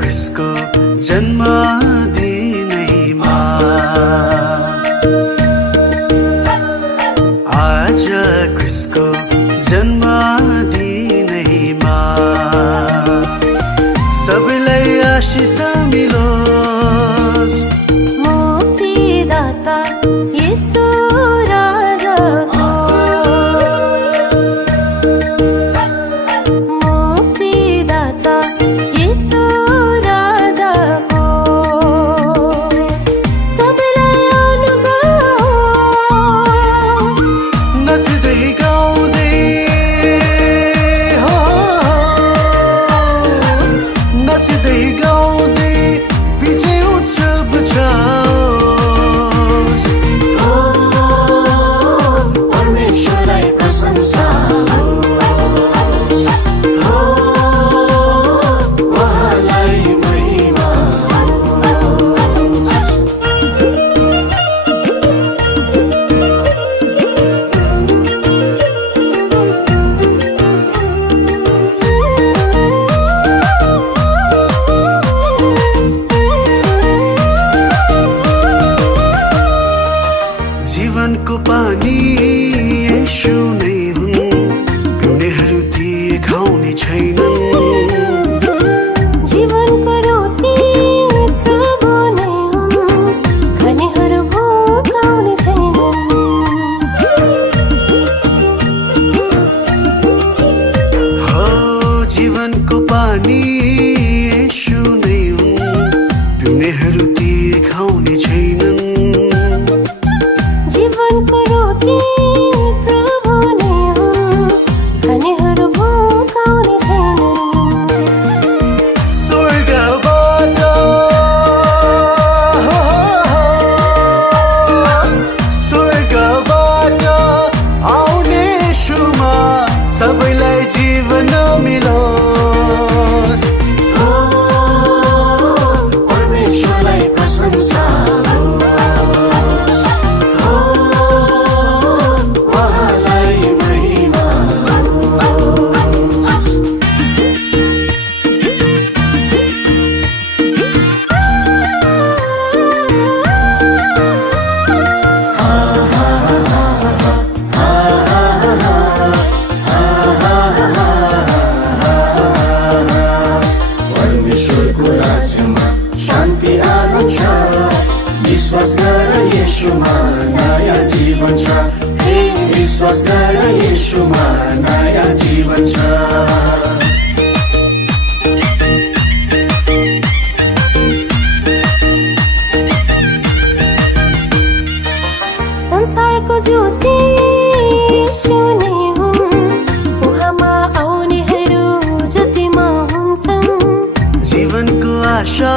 क्रिस्को जन्मदिनैमा आज क्रिस्को जन्मदिनैमा सबैलाई आशिष मिलोस् मुक्तिदाता येशू राजाको मुक्तिदाता येशू राजाको सबैलाई अनुभव नच्दै गाउँदै हो नच्दै गाउँदै विजय उत्सव जाओस् परमेश्वरलाई प्रशंसा होस् उहाँलाई महिमा होस् जीवनको पानी येशू नै हुन् पिउनेहरू तिर खाउने छैनन् जीवनको रोटी प्रभु नै हुन् खानेहरू भोकाउने छैनन् हो जीवनको पानी येशू नै हुन् पिउनेहरू तिर खाउने छैनन् जीवनको रोटी प्रभु नै हुन् खानेहरू भोकाउने छैनन् स्वर्गबाट स्वर्गबाट आउने शुमा सबैलाई जीवन मिलोस् परमेश्वरलाई प्रशंसा होस् उहाँलाई महिमा होस् परमेश्वरको राज्यमा शान्ति आउँछ विश्वास गर येशूमा नयाँ जीवन छ हे विश्वास गर येशूमा नयाँ जीवन छ संसारको ज्योति येशू नै हुन् उहाँमा आउनेहरू जतिमा हुन्छन् जीवनको आशा